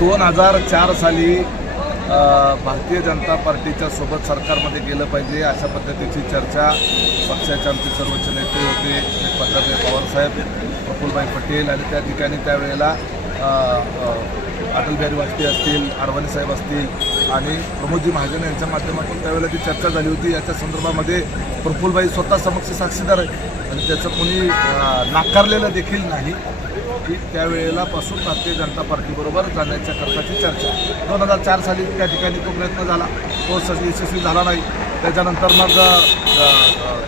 2004 साली भारतीय जनता पार्टीच्या सोबत सरकारमध्ये गेलं पाहिजे अशा पद्धतीची चर्चा पक्षाचे आमचे सर्वोच्च नेते होते पद्मनाभ पवारसाहेब, प्रफुल्लभाई पटेल आणि त्या ठिकाणी त्यावेळेला अटल बिहारी वाजपेयी असतील, अडवाणी साहेब असतील आणि प्रमोदजी महाजन यांच्या माध्यमातून त्यावेळेला ती चर्चा झाली होती। याच्या संदर्भामध्ये प्रफुल्लभाई स्वतः समक्ष साक्षीदार आहेत आणि त्याचं कोणी नाकारलेलं देखील नाही की त्यावेळेलापासून भारतीय जनता पार्टीबरोबर जाण्याच्या करताची चर्चा 2004 साली त्या ठिकाणी तो प्रयत्न झाला, तो यशस्वी झाला नाही। त्याच्यानंतर मग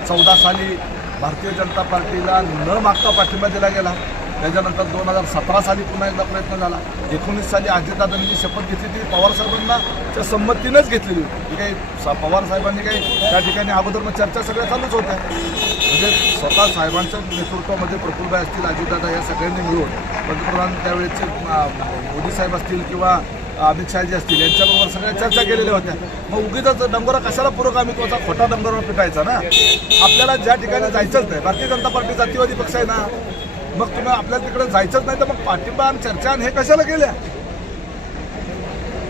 14 साली भारतीय जनता पार्टीला न मागता पाठिंबा दिला गेला। त्याच्यानंतर 2017 साली पुन्हा एकदा प्रयत्न झाला। 19 साली अजितदादांनी जी शपथ घेतली ती पवारसाहेबांच्या संमतीनेच घेतलेली होती। ती काही पवारसाहेबांनी काही त्या ठिकाणी अगोदर चर्चा सगळ्या चालूच होत्या, म्हणजे स्वतः साहेबांच्या नेतृत्वामध्ये प्रफुल्लभाई असतील, अजितदादा या सगळ्यांनी मिळून पंतप्रधान त्यावेळेचे मोदी साहेब असतील किंवा अमित शहाजी असतील यांच्याबरोबर सगळ्या चर्चा केलेल्या होत्या। मग उगीच डंगोरा कशाला पुरोगामित्वाचा खोटा डंगोरा पिटायचा ना। आपल्याला ज्या ठिकाणी जायचंच नाही, भारतीय जनता पार्टी जातीवादी पक्ष आहे ना, मग तुम्ही आपल्याला तिकडे जायचंच नाही तर मग पाठिंबा आणि चर्चा आणि हे कशाला केल्या?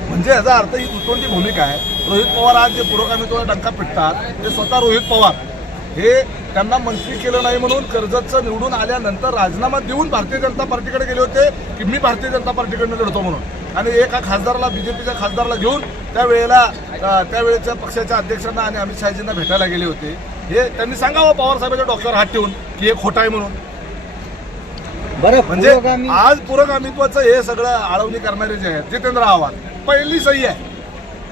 म्हणजे याचा अर्थ ही उतोंडी भूमिका आहे। रोहित पवार आज जे पुरोगामित्वाचा डंका पिटतात ते स्वतः रोहित पवार हे त्यांना मंत्री केलं नाही म्हणून कर्जतचं निवडून आल्यानंतर राजीनामा देऊन भारतीय जनता पार्टीकडे गेले होते की मी भारतीय जनता पार्टीकडनं लढतो म्हणून, आणि एका खासदाराला बीजेपीच्या खासदाराला घेऊन त्यावेळेच्या पक्षाच्या अध्यक्षांना आणि अमित शहाजींना भेटायला गेले होते। हे त्यांनी सांगावं पवारसाहेबांच्या डोक्यावर हात ठेवून की हे खोटं आहे म्हणून। म्हणजे आज पुरोगामित्वाचं हे सगळं आळवणी करणारे जे आहेत जितेंद्र आव्हाड पहिली सही आहे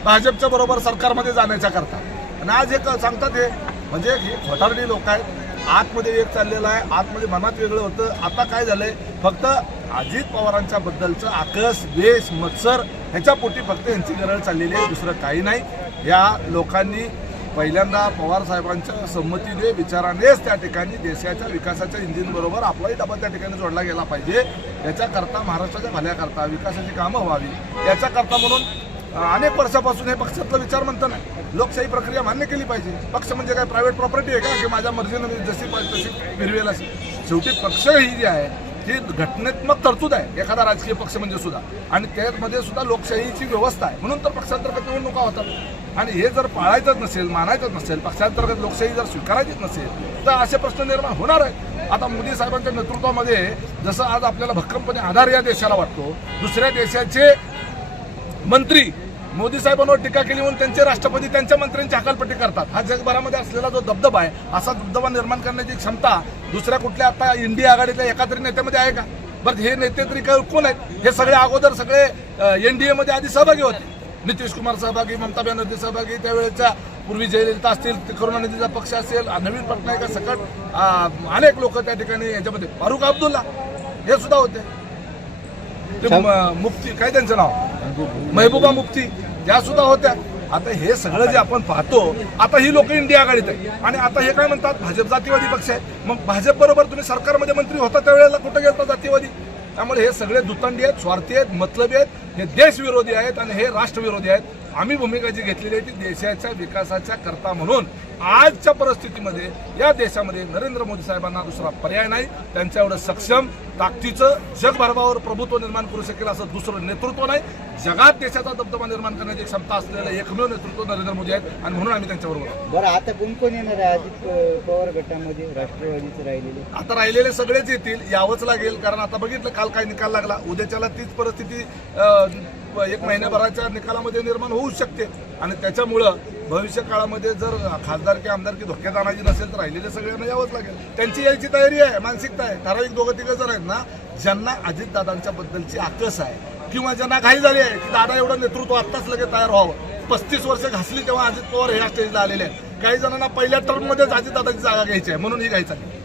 भाजपच्या बरोबर सरकारमध्ये जाण्याच्या करता, आणि आज हे सांगतात हे म्हणजे हे खोटारडी लोक आहेत। आतमध्ये एक चाललेलं आहे, आतमध्ये मनात वेगळं होतं। आता काय झालंय, फक्त अजित पवारांच्या बद्दलचं आकस द्वेष मत्सर ह्याच्या पोटी फक्त यांची गरज चाललेली आहे, दुसरं काही नाही। या लोकांनी पहिल्यांदा पवार साहेबांच्या संमतीने विचारानेच त्या ठिकाणी देशाच्या विकासाच्या इंजिनबरोबर आपलाही डबा त्या ठिकाणी जोडला गेला पाहिजे। याच्याकरता महाराष्ट्राच्या भल्याकरता विकासाची कामं व्हावी याच्याकरता म्हणून अनेक वर्षापासून हे पक्षातलं विचार म्हणतं नाही। लोकशाही प्रक्रिया मान्य केली पाहिजे। पक्ष म्हणजे काय प्रायव्हेट प्रॉपर्टी आहे का की माझ्या मर्जीनं मी जशी पाहिजे तशी फिरवेल अशी? शेवटी पक्ष ही जी आहे ही घटनात्मक तरतूद आहे एखादा राजकीय पक्ष म्हणजे सुद्धा, आणि त्यामध्ये सुद्धा लोकशाहीची व्यवस्था आहे। म्हणून तर पक्षांतर्गत निवडणुका होतात, आणि हे जर पाळायचंच नसेल, मानायचंच नसेल, पक्षांतर्गत लोकशाही जर स्वीकारायचीच नसेल तर असे प्रश्न निर्माण होणार आहेत। आता मोदी साहेबांच्या नेतृत्वामध्ये जसं आज आपल्याला भक्कमपणे आधार या देशाला वाटतो, दुसऱ्या देशाचे मंत्री मोदी साहेबांवर टीका केली म्हणून त्यांचे राष्ट्रपती त्यांच्या मंत्र्यांची हकालपट्टी करतात। हा जगभरामध्ये असलेला जो दबदबा आहे, असा दबदबा निर्माण करण्याची क्षमता दुसऱ्या कुठल्या आता इंडिया आघाडीतल्या एका तरी नेत्यामध्ये आहे का? बरं, हे नेते तरी कोण आहेत? हे सगळे अगोदर सगळे NDA मध्ये आधी सहभागी होते। नितीश कुमार सहभागी, ममता बॅनर्जी सहभागी, त्यावेळेच्या पूर्वी जयललिता असतील, करुणानिधीचा पक्ष असेल, नवीन पटनायक सकट अनेक लोक त्या ठिकाणी याच्यामध्ये, फारुख अब्दुल्ला हे सुद्धा होते, मुफ्ती काय त्यांचं नाव, महबूबा मुफ्ती या सुद्धा होत्या। आता हे सगळं जे आपण पाहतो, आता ही लोक इंडिया आघाडीत आहे आणि आता हे काय म्हणतात भाजप जातीवादी पक्ष आहे। मग भाजप बरोबर तुम्ही सरकारमध्ये मंत्री होता त्यावेळेला कुठं गेलता जातीवादी? त्यामुळे हे सगळे दुतंडी आहेत, स्वार्थी आहेत, मतलबी आहेत, हे देशविरोधी आहेत आणि हे राष्ट्रविरोधी आहेत। आम्ही भूमिका जी घेतलेली आहे ती देशाच्या विकासाच्या करता म्हणून आजच्या परिस्थितीमध्ये या देशामध्ये नरेंद्र मोदी साहेबांना दुसरा पर्याय नाही। त्यांच्या एवढं सक्षम ताकदीचं जगभरावर प्रभुत्व निर्माण करू शकेल असं दुसरं नेतृत्व नाही। जगात देशाचा दबदबा निर्माण करण्याची क्षमता असलेलं एकमेव नेतृत्व नरेंद्र मोदी आहेत आणि म्हणून आम्ही त्यांच्याबरोबर। बरं, आता कोण येणार आहे अजित पवार गटामध्ये? राष्ट्रवादीचे राहिलेले आता राहिलेले सगळेच येतील, यावंच लागेल, कारण आता बघितलं काल काय निकाल लागला, उद्याच्याला तीच परिस्थिती 1 महिन्याभराच्या निकालामध्ये निर्माण होऊ शकते, आणि त्याच्यामुळं भविष्य काळामध्ये जर खासदारकी आमदारकी धोक्यात आणायची नसेल तर राहिलेले सगळ्यांना यावंच लागेल। त्यांची यायची तयारी आहे, मानसिकता आहे। ठराविक 2-3 जण आहेत ना ज्यांना अजितदादांच्या बद्दलची आकस आहे किंवा ज्यांना घाई झाली आहे की दादा एवढं नेतृत्व आत्ताच लगेच तयार व्हावं। 35 वर्ष घासली तेव्हा अजित पवार ह्या स्टेजला आलेले आहेत। काही जणांना पहिल्या टर्ममध्येच अजितदादाची जागा घ्यायची आहे म्हणून ही घाई चालली।